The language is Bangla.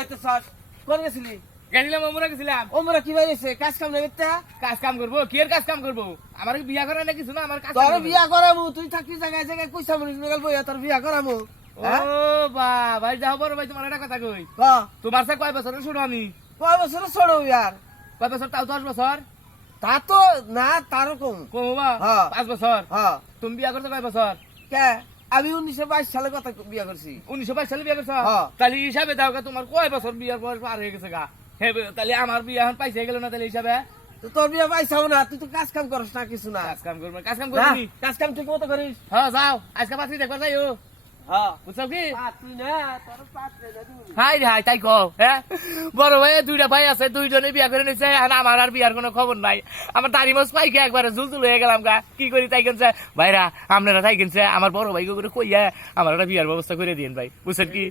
যাইতেছস কোন গেছিলি গেছিলাম ওমরা গেছিলাম ওমরা কি বাইরেছে কাজ কাম নেই বেটা কাজ কাম করবো কি এর কাজ কাম করবো আমার কি বিয়া করে না কিছু না আমার কাজ তোর বিয়া করামু তুই থাকি জায়গায় জায়গায় কইছা মরিস গেল বইয়া তোর বিয়া করামু ও বা ভাই যাও বড় ভাই তোমার একটা কথা কই ক তোমার সে কয় বছর শুনো আমি কয় বছর ছোড়ো ইয়ার কয় বছর তাও 10 বছর তা তো না তারও কম কম বা হ্যাঁ। 5 বছর হ্যাঁ তুমি বিয়া করছো কয় বছর কে আমি 1922 সালে কথা বিয়া করছি 1922 সালে বিয়া করছো হ্যাঁ। তাহলে হিসাবে দাও গা তোমার কয় বছর বিয়ার বয়স পার হয়ে গেছে গা হে তাহলে আমার বিয়া এখন পাইছে গেল না তাহলে হিসাবে তো তোর বিয়া পাইছাও না তুই তো কাজ কাম করস না কিছু না কাজ কাম করবে কাজ কাম না, করবি কাজ কাম ঠিক মতো করিস হ্যাঁ যাও আজকে পাত্রী দেখবার যাইও হ্যাঁ বুঝছো কি তুই না তোর পাত্রে না তুই হাই রে হাই তাই কও হ্যাঁ বড় ভাই দুইটা ভাই আছে দুইজনে বিয়া করে নিছে আর আমার আর বিয়ার কোনো খবর নাই আমার দাড়ি মাছ পাইকে একবারে জুলজুল হয়ে গেলাম গা কি করি তাই কিনছে ভাইরা আপনারা তাই কিনছে আমার বড় ভাই করে কইয়া আমার একটা বিয়ার ব্যবস্থা করে দিন ভাই বুঝছেন কি